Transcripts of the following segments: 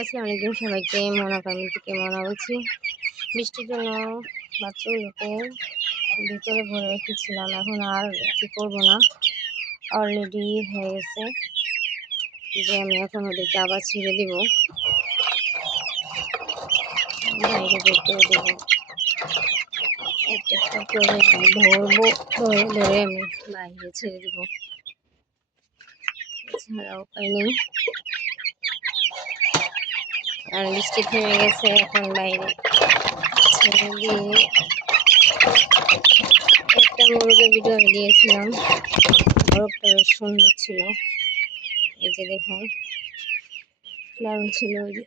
আসসালামু আলাইকুম সবাইকে। মনা ফার্মিং থেকে মনা বলছি। বৃষ্টির জন্য বাচ্চাগুলোকে ভিতরে ভরে রেখেছিলাম, এখন আর কি করবো না, অলরেডি হয়ে গেছে যে আমি এখন ওদেরকে আবার ছেড়ে দিব, বাইরে বের করে দেবো। একটা একটা করে ধরবো, ধরে আমি বাইরে ছেড়ে দেব, এছাড়া উপায় নেই। আর বৃষ্টি থেমে গেছে, এখন বাইরে ছেড়ে দিয়ে একটা মুরগির ভিডিও আমি দিয়েছিলাম, বরফটা বেশ সুন্দর ছিল। এই যে দেখুন, দারুণ ছিল। ওই যে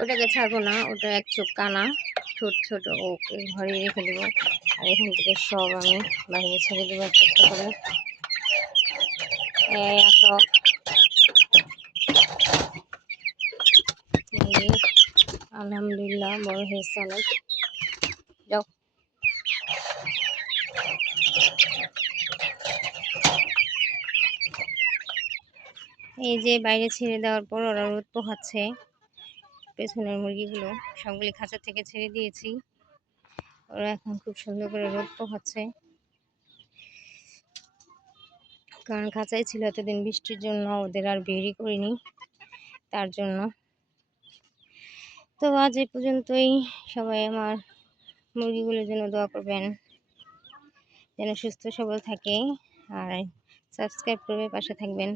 ওটাকে ছাড়বো না, ওটা এক চোখ কানা, ছোট ছোট, ওকে ঘরে রেখে দেবো। আর এখান থেকে সব আমি বাইরে ছেড়ে দেবো একটা একটা করে। আসো, আলহামদুলিল্লাহ বড় হয়েছে অনেক। যাও, এই যে বাইরে ছেড়ে দেওয়ার পর ওরা রোদ পোহাচ্ছে। পেছনের মুরগিগুলো সবগুলি খাঁচা থেকে ছেড়ে দিয়েছি, ওরা এখন খুব সুন্দর করে রোদ পোহাচ্ছে, কারণ খাঁচাই ছিল এতদিন, বৃষ্টির জন্য ওদের আর বেরই করিনি, তার জন্য। তো আজ এই পর্যন্তই। সবাই আমার মুরগিগুলোর জন্য দোয়া করবেন যেন সুস্থ সবল থাকে, আর সাবস্ক্রাইব করে পাশে থাকবেন।